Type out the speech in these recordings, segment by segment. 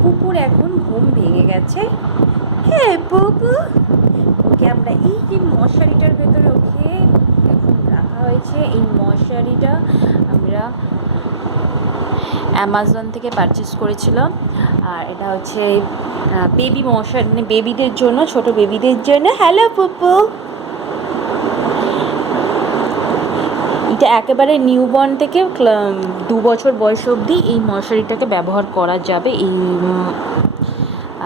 পুপুর এখন ঘুম ভেঙে গেছে। হ্যাঁ পুপু ওকে আমরা এই যে মশারিটার ভেতরে ওকে রাখা হয়েছে। এই মশারিটা আমরা অ্যামাজন থেকে পারচেস করেছিলাম। আর এটা হচ্ছে বেবি মশারি মানে বেবিদের জন্য, ছোট বেবিদের জন্য। হ্যালো পুপু এটা একেবারে নিউবর্ন থেকে দু বছর বয়স অবধি এই মশারিটাকে ব্যবহার করা যাবে। এই,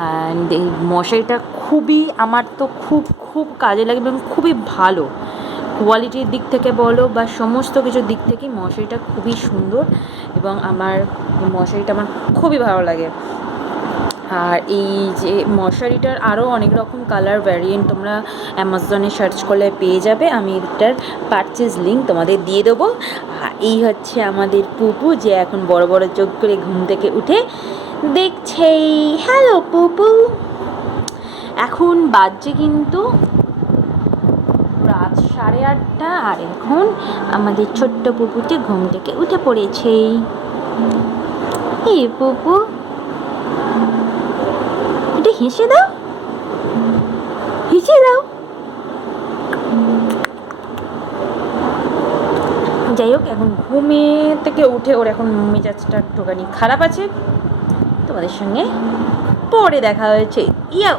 and এই মশারিটা খুবই, আমার তো খুব খুব কাজে লাগে এবং খুবই ভালো। কোয়ালিটির দিক থেকে বলো বা সমস্ত কিছুর দিক থেকেই মশারিটা খুবই সুন্দর এবং আমার মশারিটা আমার খুবই ভালো লাগে। আর এই যে মশারিটার আরও অনেক রকম কালার ভ্যারিয়েন্ট তোমরা অ্যামাজনে সার্চ করলে পেয়ে যাবে। আমি এটার পারচেজ লিঙ্ক তোমাদের দিয়ে দেবো। এই হচ্ছে আমাদের পুপু, যে এখন বড় বড় চোখ করে ঘুম থেকে উঠে দেখছেই। হ্যালো পুপু। এখন বাজছে কিন্তু রাত সাড়ে আটটা, আর এখন আমাদের ছোট্ট পুপুটি ঘুম থেকে উঠে পড়েছে এই পুপু। হেসে দাও। হেসে দাও। যাই হোক, এখন ঘুমে থেকে উঠে ওর এখন মেজাজটা একটুখানি খারাপ আছে। তোমাদের সঙ্গে পরে দেখা হয়েছে। ইয়াও।